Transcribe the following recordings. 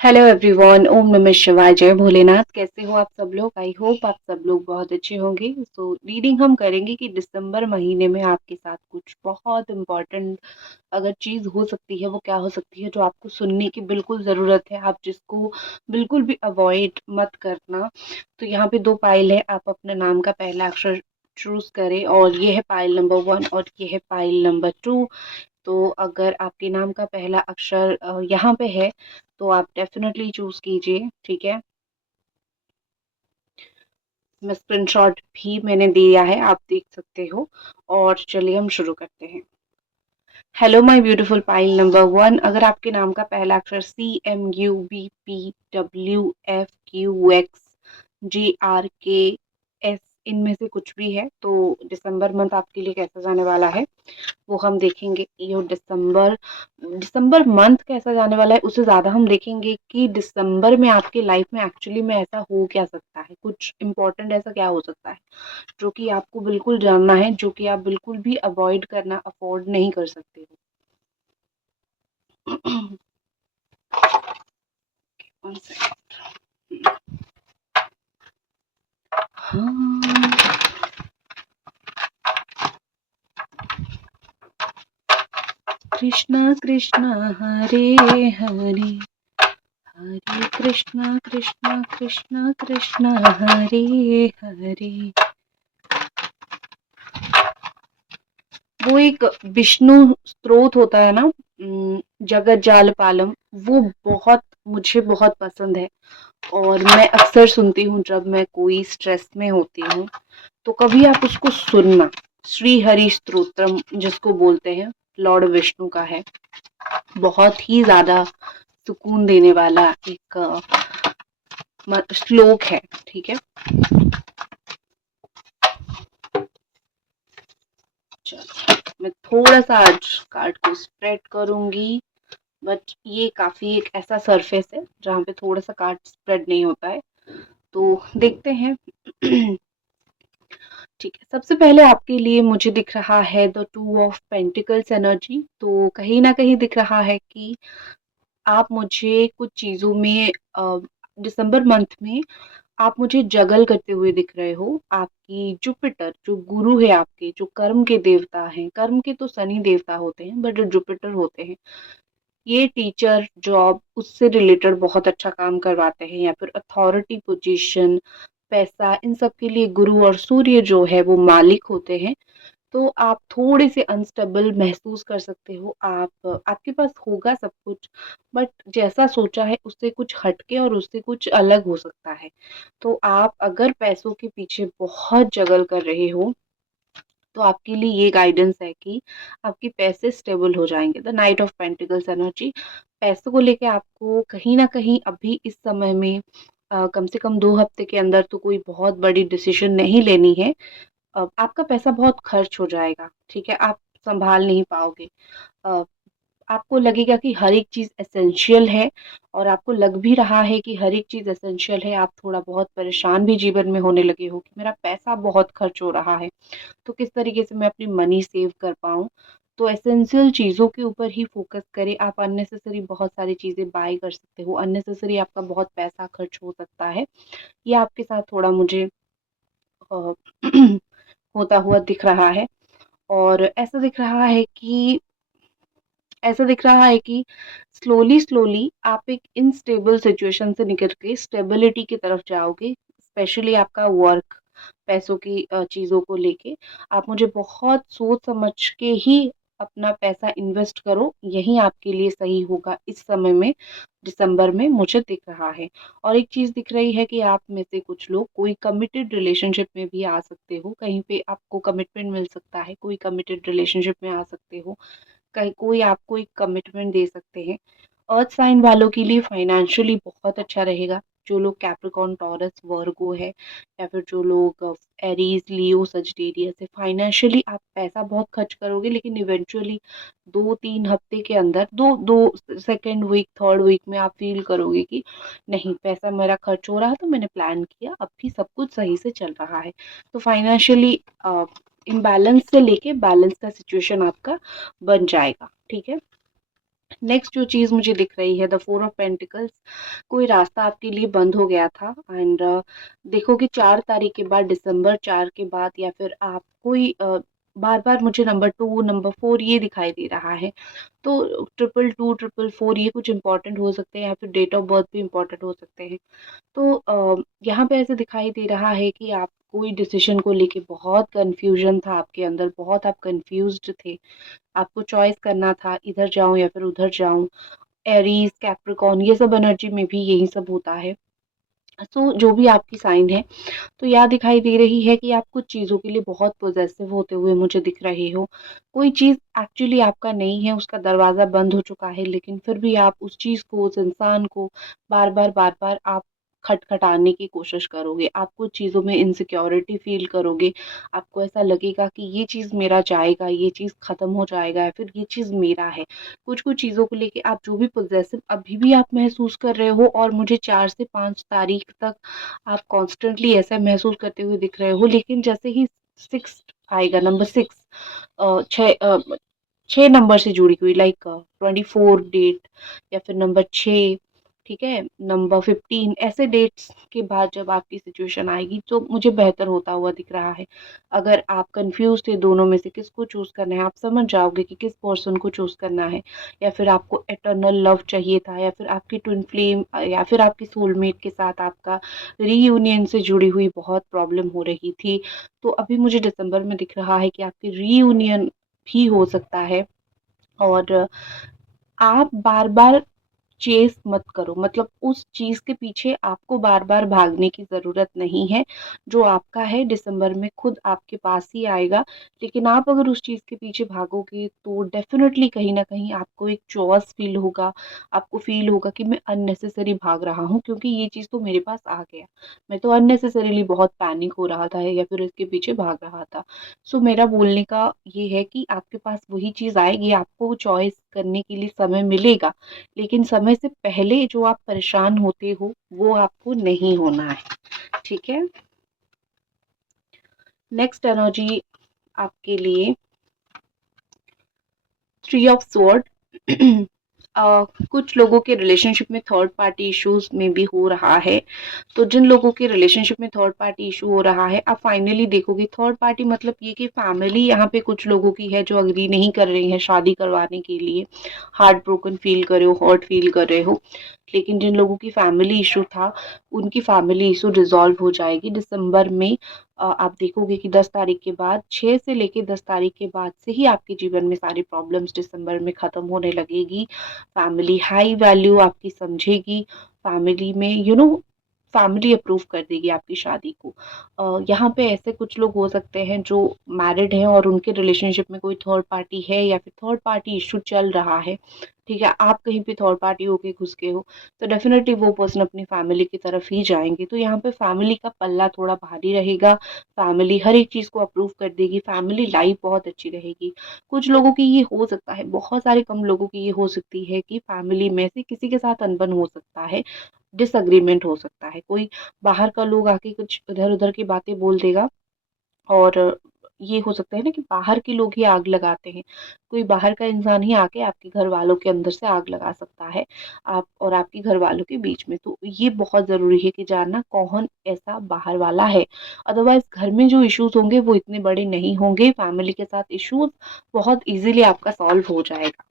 Hello everyone, ओम नमः शिवाय, जय भोलेनाथ। कैसे हो आप सब लोग? आई होप आप सब लोग बहुत अच्छे होंगे। सो रीडिंग हम करेंगे कि दिसंबर महीने में आपके साथ कुछ बहुत इम्पोर्टेंट अगर चीज़ हो सकती है, वो क्या हो सकती है जो आपको सुनने की बिल्कुल ज़रूरत है, आप जिसको बिल्कुल भी अवॉइड मत करना। तो यहाँ पे दो पाइल है, आप अपने नाम का पहला अक्षर चूज करें और ये है पाइल नंबर 1 और ये है पाइल नंबर 2। तो अगर आपके नाम का पहला अक्षर यहाँ पे है तो आप डेफिनेटली चूज कीजिए, ठीक है। मैं स्क्रीनशॉट भी मैंने दिया है, आप देख सकते हो। और चलिए हम शुरू करते हैं। Hello my beautiful pile number 1, अगर आपके नाम का पहला अक्षर CMUBPWXGRKS इनमें से कुछ भी है तो दिसंबर मंथ आपके लिए कैसा जाने वाला है वो हम देखेंगे। ये दिसंबर दिसंबर मंथ कैसा जाने वाला है, उससे ज़्यादा हम देखेंगे कि दिसंबर में आपकी लाइफ में एक्चुअली में ऐसा हो क्या सकता है, कुछ इम्पोर्टेंट ऐसा क्या हो सकता है जो कि आपको बिल्कुल जानना है, जो कि आप बिल्कुल भी अवॉइड करना अफोर्ड नहीं कर सकते हो। One second. हाँ। कृष्णा कृष्णा हरे हरे, हरे कृष्णा कृष्णा कृष्णा कृष्णा हरे हरे। वो एक विष्णु स्त्रोत होता है ना, जगत जाल पालम, वो बहुत मुझे बहुत पसंद है और मैं अक्सर सुनती हूँ जब मैं कोई स्ट्रेस में होती हूँ। तो कभी आप उसको सुनना, श्री हरि स्तोत्रम जिसको बोलते हैं, लॉर्ड विष्णु का है। बहुत ही ज्यादा सुकून देने वाला एक श्लोक है, ठीक है। चलो मैं थोड़ा सा आज कार्ड को स्प्रेड करूंगी, बट ये काफी एक ऐसा सरफेस है जहाँ पे थोड़ा सा कार्ड स्प्रेड नहीं होता है, तो देखते हैं। ठीक है, सबसे पहले आपके लिए मुझे दिख रहा है द 2 ऑफ पेंटिकल्स एनर्जी। तो कहीं ना कहीं दिख रहा है कि आप मुझे कुछ चीजों में दिसंबर मंथ में आप मुझे जगल करते हुए दिख रहे हो। आपकी जुपिटर जो गुरु है, आपके जो कर्म के देवता हैं, कर्म के तो शनि देवता होते हैं बट जो जुपिटर होते हैं, ये टीचर जॉब उससे रिलेटेड बहुत अच्छा काम करवाते हैं, या फिर अथॉरिटी पोजीशन, पैसा, इन सब के लिए गुरु और सूर्य जो है वो मालिक होते हैं। तो आप थोड़े से अनस्टेबल महसूस कर सकते हो। आपके पास होगा सब कुछ, बट जैसा सोचा है उससे कुछ हटके और उससे कुछ अलग हो सकता है। तो आप अगर पैसों के पीछे बहुत जगल कर रहे हो तो आपके लिए ये गाइडेंस है कि आपके पैसे स्टेबल हो जाएंगे। The night of pentacles energy, पैसों को लेके आपको कहीं ना कहीं अभी इस समय में कम से कम 2 हफ्ते के अंदर तो कोई बहुत बड़ी डिसीजन नहीं लेनी है। आपका पैसा बहुत खर्च हो जाएगा, ठीक है, आप संभाल नहीं पाओगे। अ, आपको लगेगा कि हर एक चीज़ एसेंशियल है और आपको लग भी रहा है कि हर एक चीज़ एसेंशियल है। आप थोड़ा बहुत परेशान भी जीवन में होने लगे हो कि मेरा पैसा बहुत खर्च हो रहा है, तो किस तरीके से मैं अपनी मनी सेव कर पाऊँ। तो एसेंशियल चीज़ों के ऊपर ही फोकस करें। आप अननेसेसरी बहुत सारी चीज़ें बाय कर सकते हो, अननेसेसरी आपका बहुत पैसा खर्च हो सकता है। ये आपके साथ थोड़ा मुझे अ, होता हुआ दिख रहा है। और ऐसा दिख रहा है कि स्लोली स्लोली आप एक इनस्टेबल सिचुएशन से निकल के स्टेबिलिटी की तरफ जाओगे, स्पेशली आपका वर्क, पैसों की चीज़ों को लेके। आप मुझे बहुत सोच समझ के ही अपना पैसा इन्वेस्ट करो, यही आपके लिए सही होगा इस समय में, दिसंबर में मुझे दिख रहा है। और एक चीज़ दिख रही है कि आप में से कुछ लोग कोई कमिटेड रिलेशनशिप में भी आ सकते हो, कहीं पे आपको कमिटमेंट मिल सकता है, कोई कमिटेड रिलेशनशिप में आ सकते हो, कहीं कोई आपको एक कमिटमेंट दे सकते हैं। अर्थ साइन वालों के लिए फाइनेंशियली बहुत अच्छा रहेगा। जो लोग कैप्रिकॉर्न, टॉरस, वर्गो है, या फिर जो लोग एरीज, लियो, सजिटेरियस है, फाइनेंशियली आप पैसा बहुत खर्च करोगे, लेकिन इवेंचुअली 2-3 हफ्ते के अंदर, दो दो सेकेंड वीक, थर्ड वीक में आप फील करोगे कि नहीं, पैसा मेरा खर्च हो रहा था, मैंने प्लान किया, अब भी सब कुछ सही से चल रहा है। तो फाइनेंशियली इम्बैलेंस से लेके बैलेंस का सिचुएशन आपका बन जाएगा, ठीक है। नेक्स्ट जो चीज़ मुझे दिख रही है द 4 ऑफ पेंटिकल्स, कोई रास्ता आपके लिए बंद हो गया था एंड देखो कि 4 तारीख के बाद दिसंबर 4 के बाद या फिर आप कोई बार-बार मुझे नंबर 2, नंबर 4 ये दिखाई दे रहा है। तो 222, 444 ये कुछ इम्पोर्टेंट हो सकते हैं या फिर डेट ऑफ बर्थ भी इम्पोर्टेंट हो सकते हैं। तो यहाँ पे ऐसे दिखाई दे रहा है कि आप कोई डिसीजन को लेके बहुत कन्फ्यूजन था आपके अंदर, बहुत आप कन्फ्यूज़्ड थे। आपको चॉइस करना था इधर जाऊँ या फिर उधर जाऊँ। एरीज़, कैप्रिकॉर्न ये सब एनर्जी में भी यही सब होता है। सो जो भी आपकी साइन है, तो यहाँ दिखाई दे रही है कि आप कुछ चीज़ों के लिए बहुत पॉसेसिव होते हुए मुझे दिख रहे हो। कोई चीज़ एक्चुअली आपका नहीं है, उसका दरवाज़ा बंद हो चुका है, लेकिन फिर भी आप उस चीज़ को, उस इंसान को बार-बार, बार-बार आप खटखटाने की कोशिश करोगे। आप कुछ चीज़ों में इनसिक्योरिटी फ़ील करोगे। आपको ऐसा लगेगा कि ये चीज़ मेरा जाएगा, ये चीज़ ख़त्म हो जाएगा या फिर ये चीज़ मेरा है। कुछ-कुछ चीज़ों को लेके आप जो भी पॉसेसिव अभी भी आप महसूस कर रहे हो और मुझे 4 से 5 तारीख तक आप कॉन्स्टेंटली ऐसा महसूस करते हुए दिख रहे हो, लेकिन जैसे ही 6 आएगा, नंबर 6 अ, 6 अ, 6 नंबर से जुड़ी हुई लाइक 24 डेट या फिर नंबर 6, ठीक है? नंबर 15 ऐसे डेट्स के बाद जब आपकी सिचुएशन आएगी तो मुझे बेहतर होता हुआ दिख रहा है। अगर आप कन्फ्यूज़ थे दोनों में से किसको चूज़ करना है, आप समझ जाओगे कि किस पर्सन को चूज़ करना है या फिर आपको इटर्नल लव चाहिए था या फिर आपकी ट्विन फ्लेम या फिर आपकी सोलमेट के साथ आपका रीयूनियन से जुड़ी हुई बहुत प्रॉब्लम हो रही थी। तो अभी मुझे दिसंबर में दिख रहा है कि आपकी रीयूनियन भी हो सकता है और आप बार-बार चेज़ मत करो, मतलब उस चीज़ के पीछे आपको बार-बार भागने की ज़रूरत नहीं है। जो आपका है दिसंबर में खुद आपके पास ही आएगा। लेकिन आप अगर उस चीज़ के पीछे भागोगे तो डेफ़िनेटली कहीं न कहीं आपको एक चॉइस फ़ील होगा। आपको फ़ील होगा कि मैं अननेसेसरी भाग रहा हूँ क्योंकि ये चीज़ तो मेरे पास आ गया। मैं तो अननेसेसरीली बहुत पैनिक हो रहा था या फिर इसके पीछे भाग रहा था। सो मेरा बोलने का ये है कि आपके पास वही चीज़ आएगी, आपको चॉइस करने के लिए समय मिलेगा। लेकिन समय से पहले जो आप परेशान होते हो, वो आपको नहीं होना है, ठीक है? नेक्स्ट एनर्जी आपके लिए 3 ऑफ स्वॉर्ड कुछ लोगों के रिलेशनशिप में थर्ड पार्टी इश्यूज में भी हो रहा है। तो जिन लोगों के रिलेशनशिप में थर्ड पार्टी इशू हो रहा है, आप फाइनली देखोगे थर्ड पार्टी मतलब ये कि फैमिली यहाँ पे कुछ लोगों की है जो अग्री नहीं कर रही है शादी करवाने के लिए। हार्ट ब्रोकन फील कर रहे हो, हर्ट फील कर रहे हो। लेकिन जिन लोगों की फैमिली इशू था, उनकी फैमिली इशू रिजॉल्व हो जाएगी दिसंबर में। आप देखोगे कि 10 तारीख के बाद 6 से लेके 10 तारीख के बाद से ही आपके जीवन में सारी प्रॉब्लम्स दिसंबर में ख़त्म होने लगेगी। फैमिली हाई वैल्यू आपकी समझेगी। फैमिली में फैमिली अप्रूव कर देगी आपकी शादी को। यहाँ पे ऐसे कुछ लोग हो सकते हैं जो मैरिड हैं और उनके रिलेशनशिप में कोई थर्ड पार्टी है या फिर थर्ड पार्टी इशू चल रहा है, ठीक है? आप कहीं पे थर्ड पार्टी होके घुस गए हो, तो डेफ़िनेटली वो पर्सन अपनी फैमिली की तरफ ही जाएँगे। तो यहाँ पे फैमिली का पल्ला थोड़ा भारी रहेगा, फैमिली हर एक चीज़ को अप्रूव कर देगी, फैमिली लाइफ़ बहुत अच्छी रहेगी। कुछ लोगों की ये हो सकता है, बहुत सारे कम लोगों की ये हो सकती है कि फैमिली में से किसी के साथ अनबन हो सकता है, डिसएग्रीमेंट हो सकता है। कोई बाहर का लोग आके कुछ इधर-उधर की बातें बोल देगा और ये हो सकता है ना कि बाहर के लोग ही आग लगाते हैं। कोई बाहर का इंसान ही आके आपके घरवालों के अंदर से आग लगा सकता है, आप और आपके घरवालों के बीच में। तो ये बहुत ज़रूरी है कि जानना कौन ऐसा बाहर वाला है। अदरवाइज़ घर में जो इश्यूज़ होंगे वो इतने बड़े नहीं होंगे, फैमिली के साथ इश्यूज़ बहुत ईज़िली आपका सॉल्व हो जाएगा।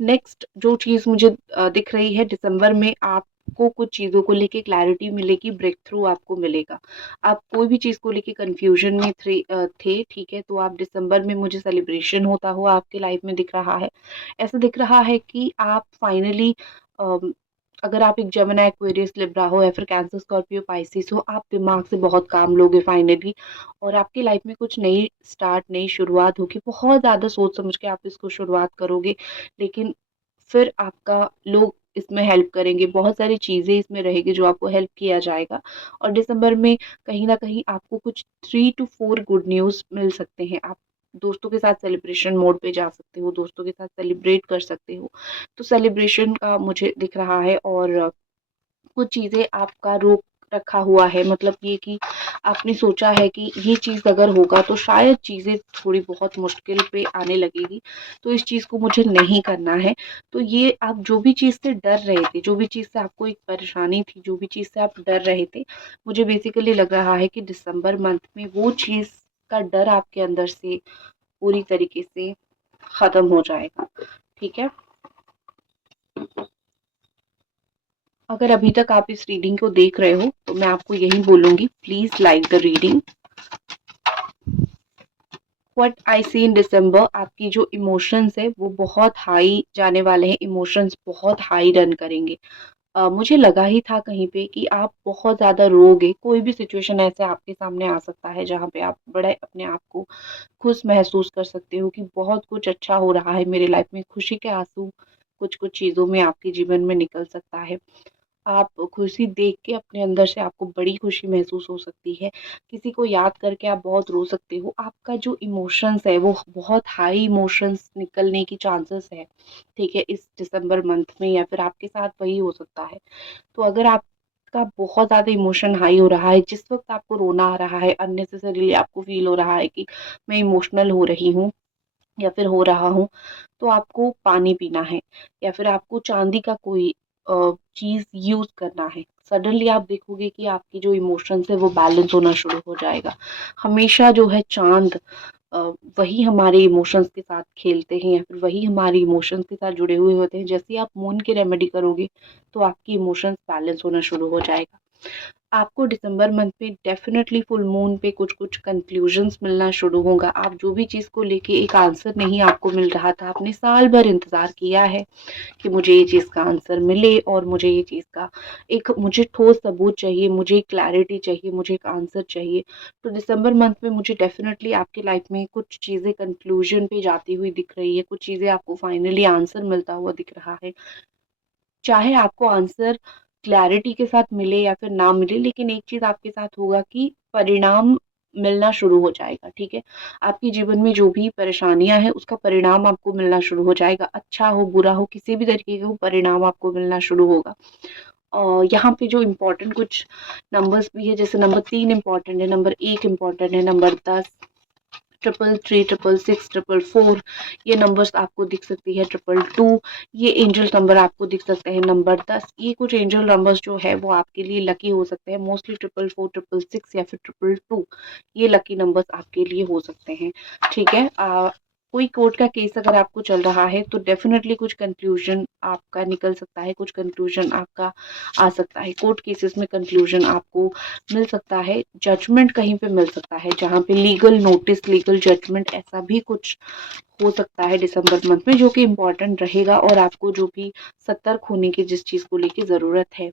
नेक्स्ट जो चीज़ मुझे दिख रही है दिसंबर में आपको कुछ चीज़ों को लेके क्लैरिटी मिलेगी, ब्रेक थ्रू आपको मिलेगा। आप कोई भी चीज़ को लेके कन्फ्यूजन में थे, ठीक है? तो आप दिसंबर में मुझे सेलिब्रेशन होता हुआ आपकी लाइफ में दिख रहा है। ऐसा दिख रहा है कि आप फाइनली अम, अगर आप एक जेमिनी, एक्वेरियस, लिब्रा हो या फिर कैंसर, स्कॉर्पियो, पाइसेस हो, आप दिमाग से बहुत काम लोगे फाइनली और आपकी लाइफ में कुछ नई स्टार्ट, नई शुरुआत होगी। बहुत ज़्यादा सोच समझ के आप इसको शुरुआत करोगे। लेकिन फिर आपका लोग इसमें हेल्प करेंगे, बहुत सारी चीज़ें इसमें रहेगी जो आपको हेल्प किया जाएगा और दिसंबर में कहीं न कहीं आपको कुछ 3 टू 4 गुड न्यूज़ मिल सकते हैं। आप दोस्तों के साथ सेलिब्रेशन मोड पे जा सकते हो, दोस्तों के साथ सेलिब्रेट कर सकते हो। तो सेलिब्रेशन का मुझे दिख रहा है और कुछ चीज़ें आपका रोक रखा हुआ है, मतलब ये कि आपने सोचा है कि ये चीज़ अगर होगा तो शायद चीज़ें थोड़ी बहुत मुश्किल पे आने लगेगी, तो इस चीज़ को मुझे नहीं करना है। तो ये आप जो भी चीज़ से डर रहे थे, जो भी चीज़ से आपको एक परेशानी थी, जो भी चीज़ से आप डर रहे थे, मुझे बेसिकली लग रहा है कि दिसंबर मंथ में वो चीज़ का डर आपके अंदर से पूरी तरीके से खत्म हो जाएगा। ठीक है? अगर अभी तक आप इस रीडिंग को देख रहे हो तो मैं आपको यही बोलूंगी, please like the reading. What I see in December, आपकी जो इमोशंस है वो बहुत हाई जाने वाले हैं, इमोशंस बहुत हाई रन करेंगे। मुझे लगा ही था कहीं पे कि आप बहुत ज़्यादा रोओगे। कोई भी सिचुएशन ऐसे आपके सामने आ सकता है जहाँ पे आप बड़े अपने आप को खुश महसूस कर सकते हो कि बहुत कुछ अच्छा हो रहा है मेरी लाइफ में, खुशी के आंसू कुछ कुछ चीज़ों में आपके जीवन में निकल सकता है। आप खुशी देख के अपने अंदर से आपको बड़ी खुशी महसूस हो सकती है। किसी को याद करके आप बहुत रो सकते हो। आपका जो इमोशंस है वो बहुत हाई इमोशंस निकलने की चांसेस है, ठीक है, इस दिसंबर मंथ में, या फिर आपके साथ वही हो सकता है। तो अगर आपका बहुत ज़्यादा इमोशन हाई हो रहा है, जिस वक़्त आपको रोना आ रहा है, अननेसेसरीली आपको फ़ील हो रहा है कि मैं इमोशनल हो रही हूँ या फिर हो रहा हूँ, तो आपको पानी पीना है या फिर आपको चांदी का कोई चीज़ यूज़ करना है। सडनली आप देखोगे कि आपकी जो इमोशंस है वो बैलेंस होना शुरू हो जाएगा। हमेशा जो है चाँद अ, वही हमारे इमोशंस के साथ खेलते हैं या फिर वही हमारे इमोशंस के साथ जुड़े हुए होते हैं। जैसे ही आप मून की रेमेडी करोगे तो आपकी इमोशंस बैलेंस होना शुरू हो जाएगा। आपको दिसंबर मंथ में डेफिनेटली फुल मून पे कुछ-कुछ कंक्लूजन्स मिलना शुरू होगा। आप जो भी चीज़ को लेके एक आंसर नहीं आपको मिल रहा था, आपने साल भर इंतज़ार किया है कि मुझे ये चीज़ का आंसर मिले और मुझे ये चीज़ का एक मुझे ठोस सबूत चाहिए, मुझे क्लैरिटी चाहिए, मुझे एक आंसर चाहिए। तो दिसंबर मंथ में मुझे डेफिनेटली आपकी लाइफ में कुछ चीज़ें कंक्लूजन पे जाती हुई दिख रही है, कुछ चीज़ें आपको फाइनली आंसर मिलता हुआ दिख रहा है। चाहे आपको आंसर क्लैरिटी के साथ मिले या फिर ना मिले, लेकिन एक चीज़ आपके साथ होगा कि परिणाम मिलना शुरू हो जाएगा, ठीक है? आपके जीवन में जो भी परेशानियाँ हैं, उसका परिणाम आपको मिलना शुरू हो जाएगा। अच्छा हो, बुरा हो, किसी भी तरीके का वो परिणाम आपको मिलना शुरू होगा। यहाँ पे जो इम्पोर्टेंट कुछ नंबर्स भी है, जैसे नंबर 3 इम्पोर्टेंट है, नंबर 1 इम्पोर्टेंट है, नंबर 10, 333, 666, 444, ये नंबर्स आपको दिख सकती है, 222, ये एंजल नंबर आपको दिख सकते हैं, नंबर 10, ये कुछ एंजल नंबर्स जो है वो आपके लिए लकी हो सकते हैं। मोस्टली 444, 666 या फिर 222, ये लकी नंबर्स आपके लिए हो सकते हैं, ठीक है। कोई कोर्ट का केस अगर आपको चल रहा है तो डेफिनेटली कुछ कंक्लूजन आपका निकल सकता है, कुछ कंक्लूजन आपका आ सकता है। कोर्ट केसेस में कंक्लूजन आपको मिल सकता है, जजमेंट कहीं पे मिल सकता है, जहाँ पे लीगल नोटिस, लीगल जजमेंट, ऐसा भी कुछ हो सकता है दिसंबर मंथ में, जो कि इम्पोर्टेंट रहेगा और आपको जो भी सतर्क होने की जिस चीज़ को लेके ज़रूरत है।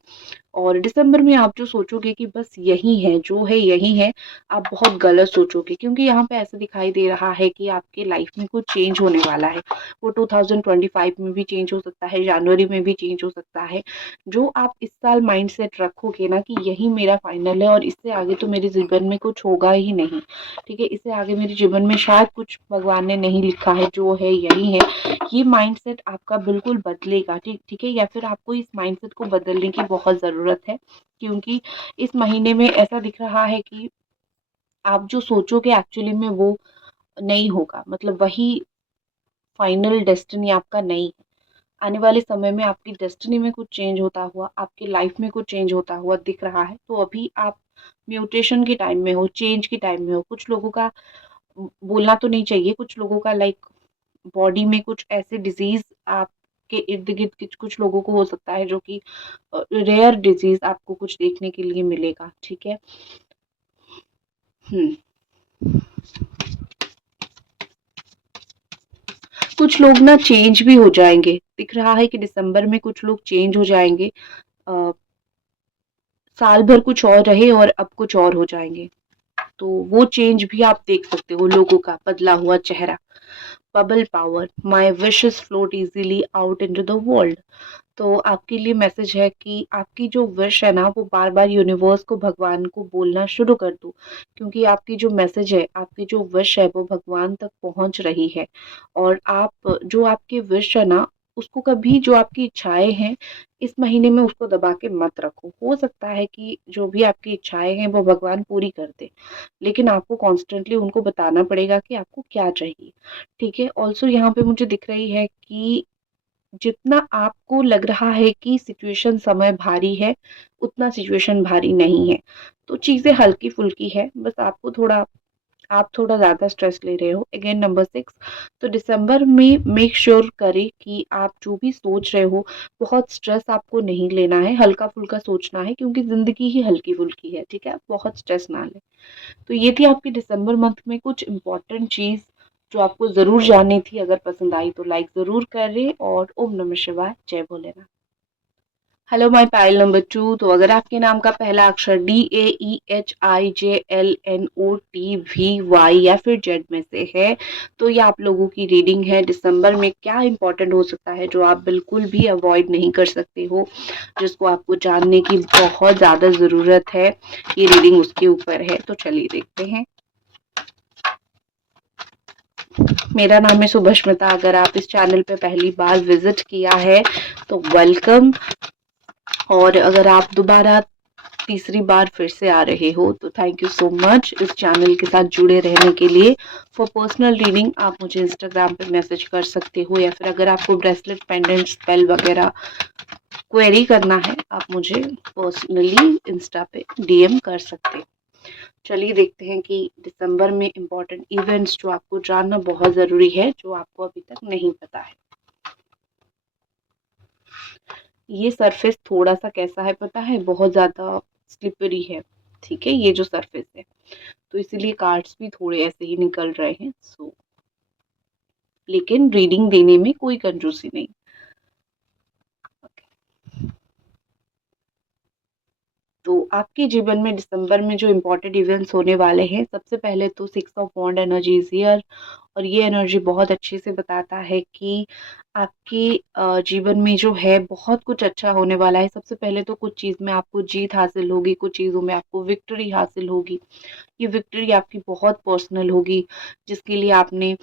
और दिसंबर में आप जो सोचोगे कि बस यही है, जो है यही है, आप बहुत गलत सोचोगे, क्योंकि यहाँ पे ऐसा दिखाई दे रहा है कि आपकी लाइफ में कुछ चेंज होने वाला है। वो 2025 में भी चेंज हो सकता है, जनवरी में भी चेंज हो सकता है। जो आप इस साल माइंडसेट रखोगे ना कि यही मेरा फाइनल है और इससे आगे तो मेरे जीवन में कुछ होगा ही नहीं, ठीक है, इससे आगे मेरे जीवन में शायद कुछ भगवान ने नहीं लिखा है, जो है यही है, ये माइंडसेट आपका बिल्कुल बदलेगा, ठीक ठीक है, या फिर आपको इस माइंडसेट को बदलने की बहुत ज़रूरत है, क्योंकि इस महीने में ऐसा दिख रहा है कि आप जो सोचोगे एक्चुअली में वो नहीं होगा, मतलब वही फाइनल डेस्टिनी आपका नहीं है। आने वाले समय में आपकी डेस्टिनी में कुछ चेंज होता हुआ, आपकी लाइफ में कुछ चेंज होता हुआ दिख रहा है। तो अभी आप म्यूटेशन के टाइम में हो, चेंज के टाइम में हो। कुछ लोगों का बोलना तो नहीं चाहिए, कुछ लोगों का लाइक बॉडी में कुछ ऐसे डिजीज आपके इर्द गिर्द कुछ कुछ लोगों को हो सकता है, जो कि रेयर डिजीज आपको कुछ देखने के लिए मिलेगा, ठीक है। हम्म कुछ लोग ना चेंज भी हो जाएंगे, दिख रहा है कि दिसंबर में कुछ लोग चेंज हो जाएंगे। अ, साल भर कुछ और रहे और अब कुछ और हो जाएंगे, तो वो चेंज भी आप देख सकते हो, लोगों का बदला हुआ चेहरा। Bubble power, my wishes float easily out into the world. तो आपके लिए मैसेज है कि आपकी जो विश है ना वो बार बार यूनिवर्स को, भगवान को बोलना शुरू कर दो, क्योंकि आपकी जो मैसेज है, आपकी जो विश है वो भगवान तक पहुंच रही है। और आप जो आपकी विश है ना उसको कभी जो आपकी इच्छाएँ हैं, इस महीने में उसको दबा के मत रखो। हो सकता है कि जो भी आपकी इच्छाएँ हैं वो भगवान पूरी कर दें, लेकिन आपको कॉन्स्टेंटली उनको बताना पड़ेगा कि आपको क्या चाहिए, ठीक है? ऑल्सो यहाँ पे मुझे दिख रही है कि जितना आपको लग रहा है कि सिचुएशन समय भारी है, उतना सिचुएशन भारी नहीं है। तो चीज़ें हल्की-फुल्की है, बस आप थोड़ा ज़्यादा स्ट्रेस ले रहे हो। अगेन नंबर 6, तो दिसंबर में मेक श्योर करें कि आप जो भी सोच रहे हो, बहुत स्ट्रेस आपको नहीं लेना है, हल्का-फुल्का सोचना है क्योंकि ज़िंदगी ही हल्की-फुल्की है, ठीक है? बहुत स्ट्रेस ना लें। तो ये थी आपकी दिसंबर मंथ में कुछ इम्पोर्टेंट चीज़ जो आपको ज़रूर जाननी थी। अगर पसंद आई तो लाइक ज़रूर करें और ओम नमः शिवाय, जय Bholenath. Hello my pile number 2, तो अगर आपके नाम का पहला अक्षर DAEHIJLNOTVY या फिर जेड में से है, तो ये आप लोगों की रीडिंग है। दिसंबर में क्या इंपॉर्टेंट हो सकता है जो आप बिल्कुल भी अवॉइड नहीं कर सकते हो, जिसको आपको जानने की बहुत ज़्यादा ज़रूरत है, ये रीडिंग उसके ऊपर है। तो चलिए देखते हैं। मेरा नाम है सुभष्मिता। अगर आप इस चैनल पे पहली बार विजिट किया है तो वेलकम, और अगर आप दोबारा तीसरी बार फिर से आ रहे हो तो थैंक यू सो मच इस चैनल के साथ जुड़े रहने के लिए। फॉर पर्सनल रीडिंग आप मुझे इंस्टाग्राम पे मैसेज कर सकते हो, या फिर अगर आपको ब्रेसलेट, पेंडेंट, स्पेल वगैरह क्वेरी करना है, आप मुझे पर्सनली इंस्टा पे डीएम कर सकते हो। चलिए देखते हैं कि दिसंबर में इम्पोर्टेंट इवेंट्स जो आपको जानना बहुत ज़रूरी है, जो आपको अभी तक नहीं पता है। ये सरफेस थोड़ा सा कैसा है पता है? बहुत ज़्यादा स्लिपरी है, ठीक है? ये जो सरफेस है, तो इसीलिए कार्ड्स भी थोड़े ऐसे ही निकल रहे हैं। लेकिन रीडिंग देने में कोई कंजूसी नहीं। तो आपके जीवन में दिसंबर में जो इम्पोर्टेंट इवेंट्स होने वाले हैं, सबसे पहले तो 6 of wand energy is here, और ये एनर्जी बहुत अच्छे से बताता है कि आपके जीवन में जो है बहुत कुछ अच्छा होने वाला है। सबसे पहले तो कुछ चीज़ में आपको जीत हासिल होगी, कुछ चीज़ों में आपको विक्ट्री हासिल होगी। ये विक्ट्री आपकी बहुत पर्सनल होगी, जिसके लिए आपने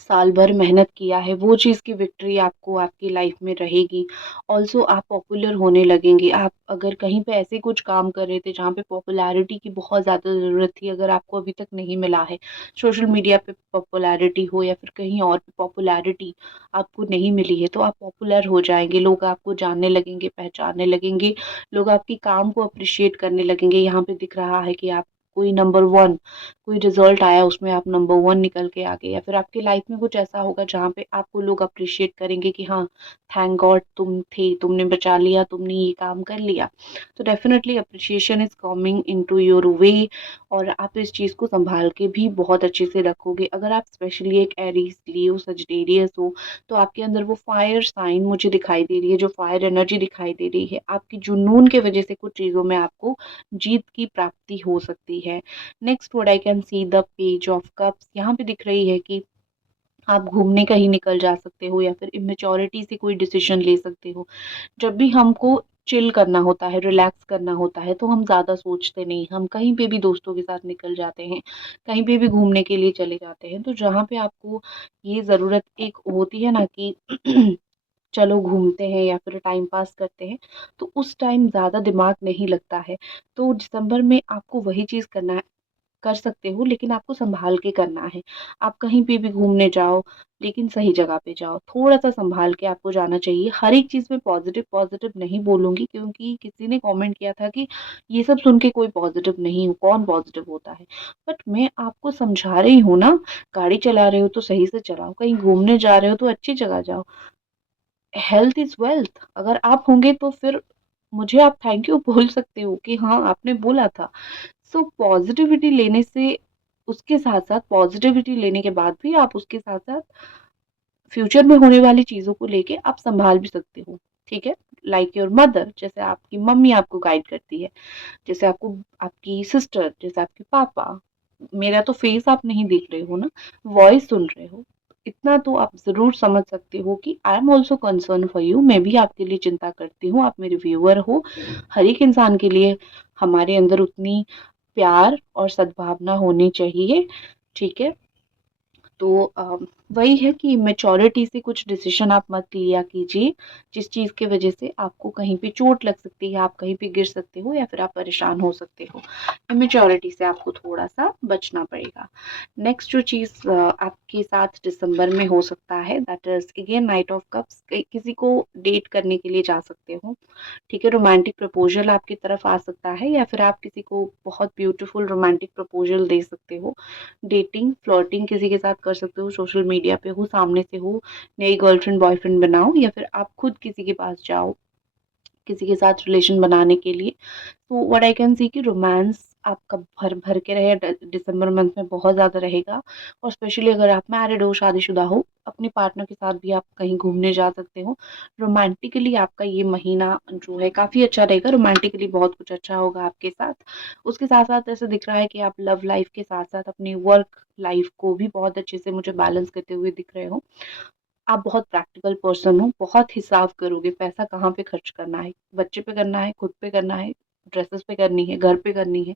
साल भर मेहनत किया है, वो चीज़ की विक्ट्री आपको आपकी लाइफ में रहेगी। ऑल्सो आप पॉपुलर होने लगेंगे। आप अगर कहीं पे ऐसे कुछ काम कर रहे थे जहाँ पे पॉपुलैरिटी की बहुत ज़्यादा ज़रूरत थी, अगर आपको अभी तक नहीं मिला है, सोशल मीडिया पे पॉपुलैरिटी हो या फिर कहीं और पे पॉपुलैरिटी आपको नहीं मिली है, तो आप पॉपुलर हो जाएँगे। लोग आपको जानने लगेंगे, पहचानने लगेंगे, लोग आपके काम को अप्रिशिएट करने लगेंगे। यहाँ पे दिख रहा है कि आप कोई नंबर 1, कोई रिजल्ट आया उसमें आप नंबर 1 निकल के आ गए, या फिर आपकी लाइफ में कुछ ऐसा होगा जहाँ पे आपको लोग अप्रिशिएट करेंगे कि हाँ, थैंक गॉड तुम थे, तुमने बचा लिया, तुमने ये काम कर लिया। तो definitely appreciation is coming into your way, और आप इस चीज़ को संभाल के भी बहुत अच्छे से रखोगे। अगर आप स्पेशली एक एरीज, लियो, सजिटेरियस हो, तो आपके अंदर वो फायर साइन मुझे दिखाई दे रही है, जो फायर एनर्जी दिखाई दे रही है। आपकी जुनून की वजह से कुछ चीज़ों में आपको जीत की प्राप्ति हो सकती है। Next word I can see the page of cups. यहाँ पे दिख रही है कि आप घूमने कहीं निकल जा सकते हो, या फिर इमेच्योरिटी से कोई डिसीजन ले सकते हो। जब भी हमको चिल करना होता है, रिलैक्स करना होता है, तो हम ज़्यादा सोचते नहीं, हम कहीं पे भी दोस्तों के साथ निकल जाते हैं, कहीं पे भी घूमने के लिए चले जाते हैं। तो जहाँ पे आपको ये ज़रूरत एक होती है ना कि चलो घूमते हैं या फिर टाइम पास करते हैं, तो उस टाइम ज़्यादा दिमाग नहीं लगता है। तो दिसंबर में आपको वही चीज़ करना है, कर सकते हो, लेकिन आपको सँभाल के करना है। आप कहीं पे भी घूमने जाओ, लेकिन सही जगह पे जाओ। थोड़ा-सा सँभाल के आपको जाना चाहिए। हर एक चीज़ में पॉज़िटिव नहीं बोलूँगी, क्योंकि किसी ने कमेंट किया था कि ये सब सुन के कोई पॉज़िटिव नहीं हो, कौन पॉज़िटिव होता है? बट मैं आपको समझा रही हूँ ना, गाड़ी चला रहे हो तो सही से चलाओ, कहीं घूमने जा रहे हो तो अच्छी जगह जाओ। Health is wealth. अगर आप होंगे तो फिर मुझे आप थैंक यू बोल सकते हो कि हाँ, आपने बोला था। सो पॉजिटिविटी लेने से, उसके साथ-साथ पॉजिटिविटी लेने के बाद भी आप उसके साथ-साथ फ्यूचर में होने वाली चीज़ों को लेके आप सँभाल भी सकते हो, ठीक है? लाइक योर मदर, जैसे आपकी मम्मी आपको गाइड करती है, जैसे आपको आपकी सिस्टर, जैसे आपके पापा। मेरा तो फेस आप नहीं देख रहे हो ना, वॉइस सुन रहे हो। इतना तो आप ज़रूर समझ सकते हो कि I am also concern for you, मैं भी आपके लिए चिंता करती हूँ, आप मेरे व्यूअर हो। हर एक इंसान के लिए हमारे अंदर उतनी प्यार और सद्भावना होनी चाहिए, ठीक है? तो वही है कि मैच्योरिटी से कुछ डिसीजन आप मत लिया कीजिए, जिस चीज़ की वजह से आपको कहीं पे चोट लग सकती है, आप कहीं पे गिर सकते हो या फिर आप परेशान हो सकते हो। इमैच्योरिटी से आपको थोड़ा-सा बचना पड़ेगा। नेक्स्ट जो चीज़ आपके साथ दिसंबर में हो सकता है that is again night of cups. किसी को डेट करने के लिए जा सकते हो, ठीक है? रोमांटिक प्रपोज़ल आपकी तरफ आ सकता है या फिर आप किसी को बहुत ब्यूटीफुल रोमांटिक प्रपोज़ल दे सकते हो। डेटिंग, फ्लर्टिंग किसी के साथ कर सकते हो, सोशल मीडिया पे हो, सामने से हो, नई गर्लफ्रेंड बॉयफ्रेंड बनाओ या फिर आप खुद किसी के पास जाओ, किसी के साथ रिलेशन बनाने के लिए। तो व्हाट आई कैन सी कि रोमांस आपका भर भर के रहे दिसंबर मंथ में बहुत ज़्यादा रहेगा। और स्पेशली अगर आप मैरिड हो, शादीशुदा हो, अपने पार्टनर के साथ भी आप कहीं घूमने जा सकते हो। रोमांटिकली आपका ये महीना जो है काफ़ी अच्छा रहेगा, रोमांटिकली बहुत कुछ अच्छा होगा आपके साथ। उसके साथ साथ ऐसा दिख रहा है कि आप लव लाइफ के साथ साथ अपनी वर्क लाइफ को भी बहुत अच्छे से मुझे बैलेंस करते हुए दिख रहे हो। आप बहुत प्रैक्टिकल पर्सन हो, बहुत हिसाब करोगे पैसा कहाँ पे खर्च करना है, बच्चे पे करना है, खुद पे करना है, ड्रेसेस पे करनी है, घर पे करनी है,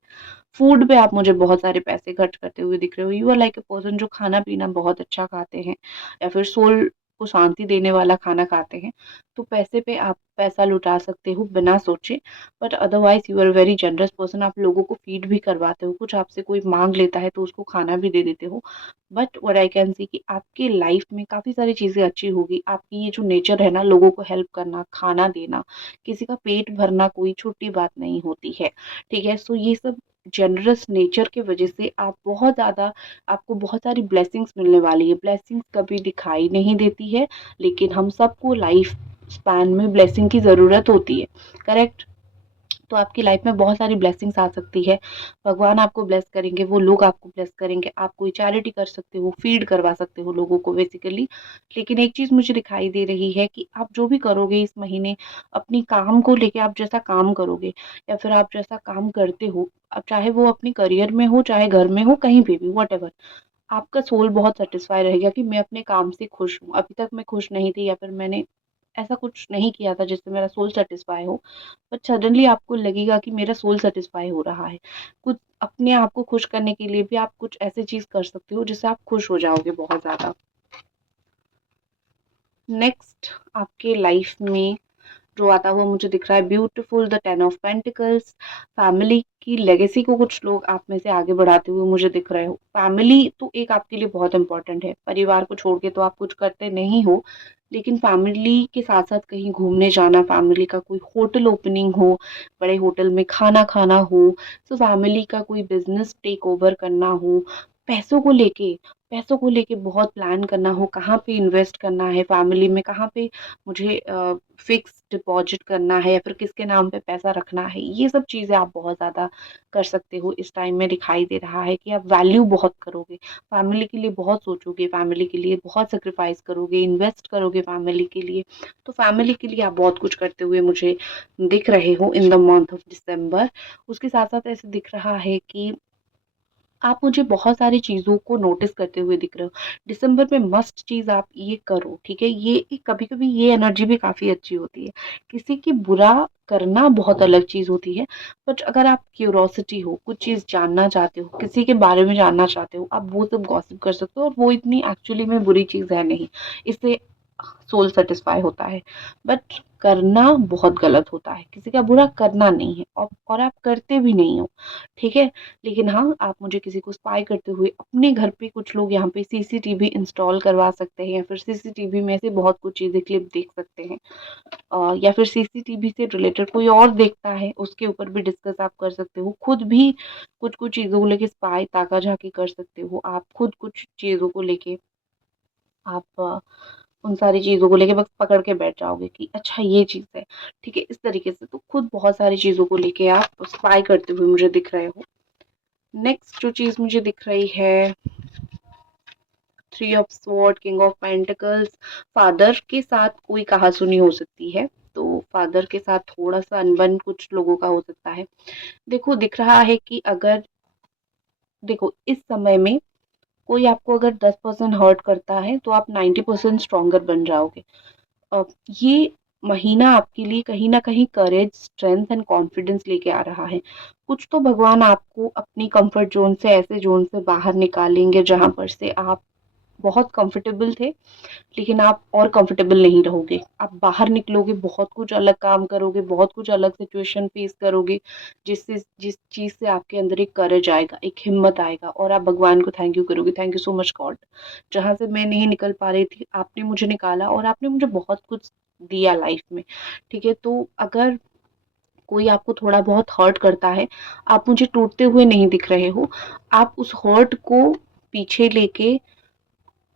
फूड पे आप मुझे बहुत सारे पैसे खर्च करते हुए दिख रहे हो। You are like a person जो खाना-पीना बहुत अच्छा खाते हैं या फिर सोल को शांति देने वाला खाना खाते हैं। तो पैसे पे आप पैसा लुटा सकते हो बिना सोचे, but otherwise you are a very generous person. आप लोगों को फीड भी करवाते हो, कुछ आपसे कोई माँग लेता है तो उसको खाना भी दे देते हो। But what I can see कि आपकी लाइफ में काफ़ी सारी चीज़ें अच्छी होगी। आपकी ये जो नेचर है ना, लोगों को हेल्प करना, खाना देना, किसी का पेट भरना कोई छोटी बात नहीं होती है, ठीक है? सो ये सब जनरस नेचर की वजह से आप बहुत ज़्यादा आपको बहुत सारी ब्लेसिंग्स मिलने वाली है। ब्लेसिंग्स कभी दिखाई नहीं देती है, लेकिन हम सबको लाइफ स्पैन में ब्लेसिंग की ज़रूरत होती है, करेक्ट? तो आपकी लाइफ में बहुत सारी ब्लेसिंग्स आ सकती है। भगवान आपको ब्लेस करेंगे, वो लोग आपको ब्लेस करेंगे, आप कोई चैरिटी कर सकते हो, फीड करवा सकते हो लोगों को बेसिकली। लेकिन एक चीज़ मुझे दिखाई दे रही है कि आप जो भी करोगे इस महीने, अपनी काम को लेके आप जैसा काम करोगे या फिर आप जैसा काम करते हो, अब चाहे वो अपने करियर में हो, चाहे घर में हो, कहीं पे भी व्हाटएवर, आपका सोल बहुत सैटिस्फाई रहेगा कि मैं अपने काम से खुश हूँ। अभी तक मैं खुश नहीं थी या फिर मैंने ऐसा कुछ नहीं किया था जिससे मेरा सोल सैटिस्फाई हो, बट सडनली आपको लगेगा कि मेरा सोल सैटिस्फाई हो रहा है। कुछ अपने आप को खुश करने के लिए भी आप कुछ ऐसी चीज़ कर सकते हो जिससे आप खुश हो जाओगे बहुत ज़्यादा। नेक्स्ट आपके लाइफ में जो आता हुआ मुझे दिख रहा है beautiful the 10 of pentacles. Family की लेगेसी को कुछ लोग आप में से आगे बढ़ाते हुए मुझे दिख रहे हो। फैमिली तो एक आपके लिए बहुत इंपॉर्टेंट है, परिवार को छोड़ के तो आप कुछ करते नहीं हो, लेकिन फैमिली के साथ साथ कहीं घूमने जाना, फैमिली का कोई होटल ओपनिंग हो, बड़े होटल में खाना खाना हो, तो फैमिली का कोई बिजनेस टेक ओवर करना हो, पैसों को लेके पैसों को लेके बहुत प्लान करना हो, कहाँ पे इन्वेस्ट करना है फैमिली में, कहाँ पे मुझे फिक्स डिपॉजिट करना है या फिर किसके नाम पे पैसा रखना है, ये सब चीज़ें आप बहुत ज़्यादा कर सकते हो। इस टाइम में दिखाई दे रहा है कि आप वैल्यू बहुत करोगे, फैमिली के लिए बहुत सोचोगे, फैमिली के लिए बहुत सैक्रिफाइस करोगे, इन्वेस्ट करोगे फैमिली के लिए। तो फैमिली के लिए आप बहुत कुछ करते हुए मुझे दिख रहे हो in the month of December. उसके साथ-साथ ऐसे दिख रहा है कि आप मुझे बहुत सारी चीज़ों को नोटिस करते हुए दिख रहे हो। दिसंबर में मस्ट चीज़ आप ये करो, ठीक है? ये कभी-कभी ये एनर्जी भी काफ़ी अच्छी होती है। किसी की बुरा करना बहुत अलग चीज़ होती है, बट अगर आप क्यूरोसिटी हो, कुछ चीज़ जानना चाहते हो, किसी के बारे में जानना चाहते हो, आप वो सब गॉसिप कर सकते हो और वो इतनी एक्चुअली में बुरी चीज़ है नहीं। इससे सोल सैटिस्फाई होता है, बट करना बहुत गलत होता है। किसी का बुरा करना नहीं है और आप करते भी नहीं हो, ठीक है? लेकिन हाँ, आप मुझे किसी को स्पाई करते हुए अपने घर पे कुछ लोग यहाँ पे सीसीटीवी इंस्टॉल करवा सकते हैं या फिर सीसीटीवी में से बहुत कुछ चीज़ें क्लिप देख सकते हैं। या फिर सीसीटीवी से रिलेटेड कोई और देखता है, उसके ऊपर भी डिस्कस आप कर सकते हो। खुद भी कुछ-कुछ चीज़ों को लेके स्पाई ताका-झाकी कर सकते हो। आप खुद कुछ चीज़ों को लेके आप उन सारी चीज़ों को लेके बस पकड़ के बैठ जाओगे कि अच्छा ये चीज़ है, ठीक है? इस तरीके से तो खुद बहुत सारी चीज़ों को लेके आप स्पाई करते हुए मुझे दिख रहे हो। नेक्स्ट जो चीज़ मुझे दिख रही है, three of sword, king of pentacles. Father के साथ कोई कहा-सुनी हो सकती है, तो फादर के साथ थोड़ा-सा अनबन कुछ लोगों का हो सकता है। देखो दिख रहा है कि अगर देखो इस समय में कोई आपको अगर 10% हर्ट करता है, तो आप 90% स्ट्रॉन्गर बन जाओगे। अ, ये महीना आपके लिए कहीं न कहीं करेज, स्ट्रेंथ एंड कॉन्फिडेंस लेके आ रहा है। कुछ तो भगवान आपको अपनी कंफर्ट ज़ोन से, ऐसे ज़ोन से बाहर निकालेंगे जहाँ पर से आप बहुत कंफर्टेबल थे, लेकिन आप और कंफर्टेबल नहीं रहोगे। आप बाहर निकलोगे, बहुत कुछ अलग काम करोगे, बहुत कुछ अलग सिचुएशन फेस करोगे, जिस चीज़ से आपके अंदर एक करेज आएगा, एक हिम्मत आएगा और आप भगवान को थैंक यू करोगे, thank you so much God. जहाँ से मैं नहीं निकल पा रही थी, आपने मुझे निकाला और आपने मुझे बहुत कुछ दिया लाइफ में। ठीक है, तो अगर कोई आपको थोड़ा बहुत हर्ट करता है, आप मुझे टूटते हुए नहीं दिख रहे हो, आप उस हर्ट को पीछे लेके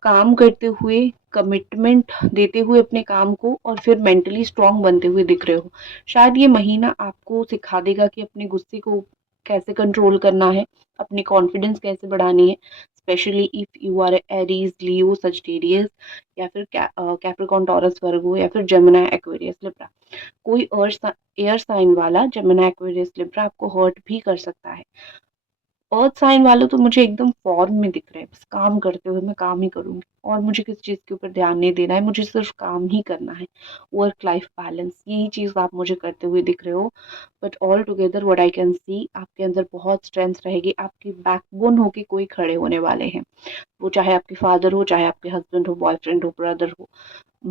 काम करते हुए, कमिटमेंट देते हुए अपने काम को और फिर मेंटली स्ट्रांग बनते हुए दिख रहे हो। शायद ये महीना आपको सिखा देगा कि अपने गुस्से को कैसे कंट्रोल करना है, अपनी कॉन्फिडेंस कैसे बढ़ानी है, specially if you are Aries, Leo, Sagittarius या फिर कैप्रिकॉर्न, टॉरस, वर्गो या फिर जेमिनी, एक्वेरियस, लिब्रा। कोई एयर साइन वाला जेमिनी, एक्वेरियस, लिब्रा आपको हर्ट भी कर सकता है। अर्थ साइन वाले तो मुझे एकदम फॉर्म में दिख रहे हैं, बस काम करते हुए, मैं काम ही करूंगी और मुझे किसी चीज़ के ऊपर ध्यान नहीं देना है, मुझे सिर्फ काम ही करना है। वर्क लाइफ बैलेंस, यही चीज़ आप मुझे करते हुए दिख रहे हो। But all together what I can see, आपके अंदर बहुत स्ट्रेंथ रहेगी, आपकी बैकबोन होके कोई खड़े होने वाले हैं। वो चाहे आपके फादर हो, चाहे आपके हस्बैंड हो, बॉयफ्रेंड हो, ब्रदर हो,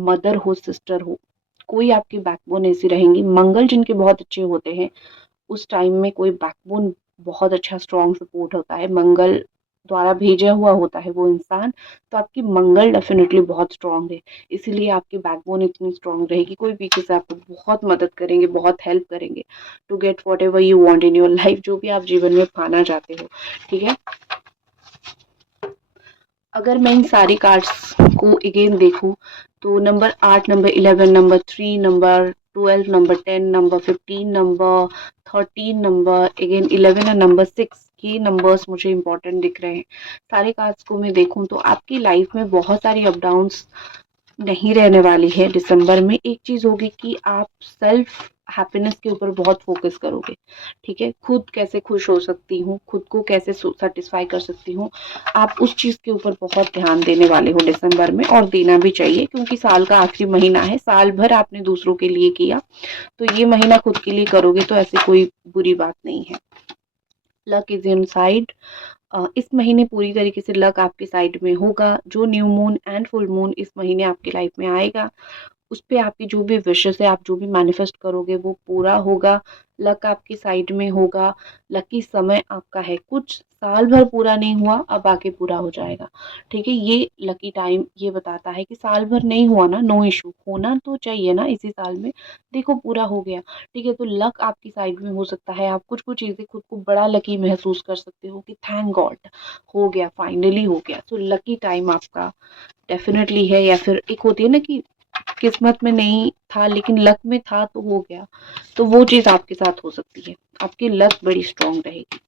मदर हो, सिस्टर हो, कोई आपकी बैकबोन ऐसी रहेंगी। मंगल जिनके बहुत अच्छे होते हैं, उस टाइम में कोई बैकबोन बहुत अच्छा स्ट्रॉन्ग सपोर्ट होता है, मंगल द्वारा भेजा हुआ होता है वो इंसान, तो आपकी मंगल डेफिनेटली बहुत स्ट्रॉन्ग है। इसीलिए आपकी बैकबोन इतनी स्ट्रॉन्ग रहेगी, कोई पीछे से आपको बहुत मदद करेंगे, बहुत हेल्प करेंगे to get whatever you want in your life, जो भी आप जीवन में पाना चाहते हो। ठीक है, अगर मैं इन सारी कार्ड्स को अगेन देखूं, तो number 8, number 11, number 3, number 12, number 10, number 15, number 13, number again 11 और नंबर 6, ये नंबर्स मुझे इंपॉर्टेंट दिख रहे हैं। सारे कार्ड्स को मैं देखूं तो आपकी लाइफ में बहुत सारी अप डाउन्स नहीं रहने वाली है दिसंबर में। एक चीज होगी कि आप सेल्फ हैप्पीनेस के ऊपर बहुत फोकस करोगे। ठीक है, खुद कैसे खुश हो सकती हूँ, खुद को कैसे सेटिस्फाई कर सकती हूँ, आप उस चीज के ऊपर बहुत ध्यान देने वाले हो दिसंबर में, और देना भी चाहिए क्योंकि साल का आखिरी महीना है। साल भर आपने दूसरों के लिए किया, तो ये महीना खुद के लिए करोगे तो ऐसी कोई बुरी बात नहीं है। लक इज इन साइड, इस महीने पूरी तरीके से लक आपके साइड में होगा। जो new moon and full moon इस महीने आपकी लाइफ में आएगा, उस पे आपकी जो भी विशेस है, आप जो भी मैनिफेस्ट करोगे वो पूरा होगा। लक आपकी साइड में होगा। लकी समय आपका है, कुछ साल भर पूरा नहीं हुआ, अब आके पूरा हो जाएगा। ठीक है, ये लकी टाइम ये बताता है कि साल भर नहीं हुआ ना, नो इशू, होना तो चाहिए ना इसी साल में, देखो पूरा हो गया। ठीक है, तो लक आपकी साइड में हो सकता है, आप कुछ कुछ चीजें खुद को बड़ा लकी महसूस कर सकते हो कि थैंक गॉड हो गया, फाइनली हो गया। तो लकी टाइम आपका डेफिनेटली है। या फिर एक होती है ना कि किस्मत में नहीं था लेकिन लक में था तो हो गया, तो वो चीज आपके साथ हो सकती है। आपकी लक बड़ी स्ट्रांग रहेगी।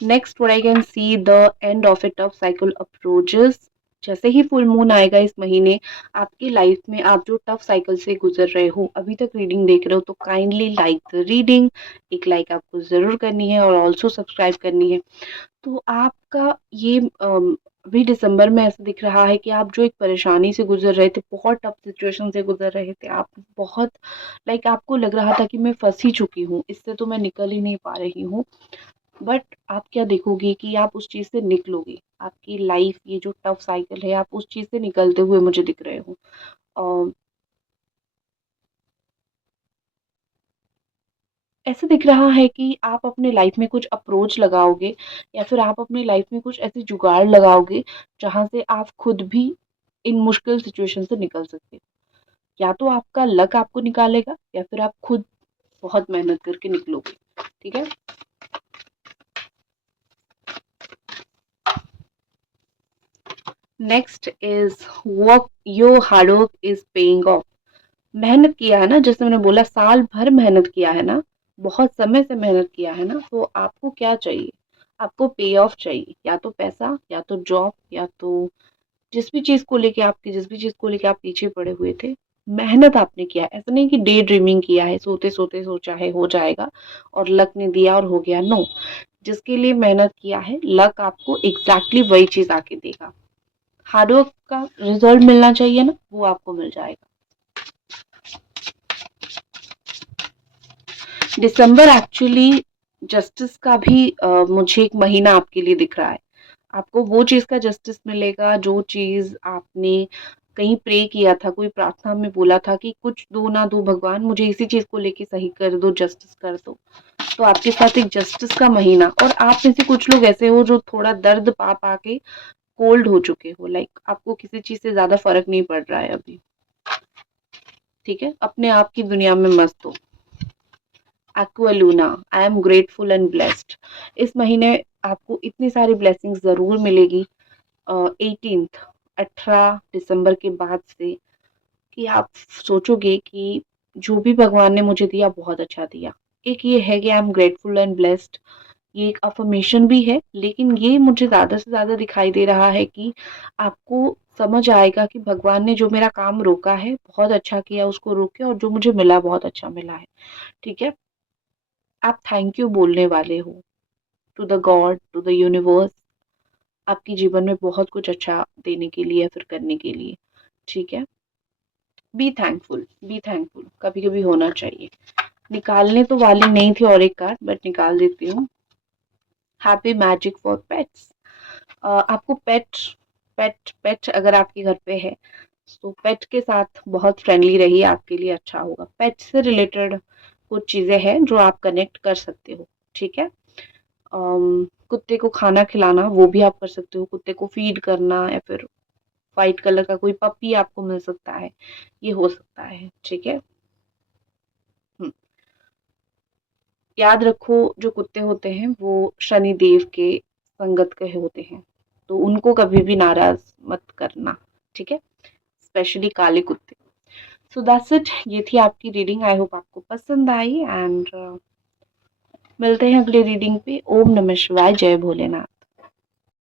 Next what I can see, the end of A tough cycle approaches. जैसे ही फुल मून आएगा इस महीने, आपकी लाइफ में आप जो टफ साइकिल से गुजर रहे हो, अभी तक रीडिंग देख रहे हो तो काइंडली लाइक द रीडिंग, एक लाइक आपको जरूर करनी है और ऑल्सो सब्सक्राइब करनी है। तो आपका ये अभी दिसंबर में ऐसा दिख रहा है कि आप जो एक परेशानी से गुजर रहे थे, बहुत टफ सिचुएशन से गुजर रहे थे, आप बहुत आपको लग रहा था कि मैं फंस ही चुकी हूँ, इससे तो मैं निकल ही नहीं पा रही हूँ। बट आप क्या देखोगे कि आप उस चीज से निकलोगे। आपकी लाइफ, ये जो टफ साइकिल है, आप उस चीज से निकलते हुए मुझे दिख रहे हो। ऐसा दिख रहा है कि आप अपने लाइफ में कुछ अप्रोच लगाओगे, या फिर आप अपनी लाइफ में कुछ ऐसे जुगाड़ लगाओगे जहां से आप खुद भी इन मुश्किल सिचुएशन से निकल सकते हो। या तो आपका लक आपको निकालेगा, या फिर आप खुद बहुत मेहनत करके निकलोगे। ठीक है, next is work, your hard work is paying off. मेहनत किया है ना, जैसे मैंने बोला, साल भर मेहनत किया है ना, बहुत समय से मेहनत किया है ना, तो आपको क्या चाहिए? आपको पे ऑफ चाहिए, या तो पैसा, या तो जॉब, या तो जिस भी चीज को लेके आप पीछे पड़े हुए थे। मेहनत आपने किया है, ऐसा नहीं कि डे ड्रीमिंग किया है, सोते सोते सोचा है हो जाएगा और लक ने दिया और हो गया, नो। जिसके लिए मेहनत किया है, लक आपको एग्जैक्टली वही चीज आके देगा। हार्डवर्क का रिजल्ट मिलना चाहिए ना, वो आपको मिल जाएगा। दिसंबर एक्चुअली जस्टिस का भी मुझे एक महीना आपके लिए दिख रहा है। आपको वो चीज़ का जस्टिस मिलेगा जो चीज़ आपने कहीं प्रे किया था, कोई प्रार्थना में बोला था कि कुछ दो ना दो भगवान, मुझे इसी चीज़ को लेके सही कर दो, जस्टिस कर दो। तो आपके साथ एक जस्टिस का महीना, और आप में से कुछ लोग ऐसे हो जो थोड़ा दर्द पा पा के कोल्ड हो चुके हो, लाइक आपको किसी चीज़ से ज़्यादा फ़र्क नहीं पड़ रहा है अभी, ठीक है? अपने आप की दुनिया में मस्त हो। एक्वालूना, I am grateful and blessed. इस महीने आपको इतनी सारी ब्लेसिंग्स ज़रूर मिलेगी 18th 18 दिसंबर के बाद से, कि आप सोचोगे कि जो भी भगवान ने मुझे दिया बहुत अच्छा दिया। एक ये है कि आई एम ग्रेटफुल एंड ब्लेस्ड, ये एक अफ़र्मेशन भी है, लेकिन ये मुझे ज़्यादा से ज़्यादा दिखाई दे रहा है कि आपको समझ आएगा कि भगवान ने जो मेरा काम रोका है, बहुत अच्छा किया उसको रोक के, और जो मुझे मिला बहुत अच्छा मिला है, ठीक है? आप थैंक यू बोलने वाले हो to the God, to the universe, आपके जीवन में बहुत कुछ अच्छा देने के लिए, फिर करने के लिए, ठीक है? बी थैंकफुल, बी थैंकफुल, कभी-कभी होना चाहिए। निकालने तो वाली नहीं थी और एक कार्ड, बट निकाल देती हूँ। Happy magic for pets. आपको पेट पेट पेट अगर आपके घर पे है, तो पेट के साथ बहुत फ्रेंडली रहिए, आपके लिए अच्छा होगा। पेट से रिलेटेड कुछ चीज़ें हैं जो आप कनेक्ट कर सकते हो, ठीक है? कुत्ते को खाना खिलाना वो भी आप कर सकते हो, कुत्ते को फीड करना, या फिर व्हाइट कलर का कोई पपी आपको मिल सकता है, ये हो सकता है, ठीक है? हुँ। याद रखो, जो कुत्ते होते हैं वो शनि देव के संगत के होते हैं, तो उनको कभी भी नाराज़ मत करना, ठीक है? स्पेशली काले कुत्ते। सो दैट्स इट, ये थी आपकी रीडिंग, आई होप आपको पसंद आई, एंड मिलते हैं अगले रीडिंग पे। ओम नमः शिवाय, जय भोलेनाथ।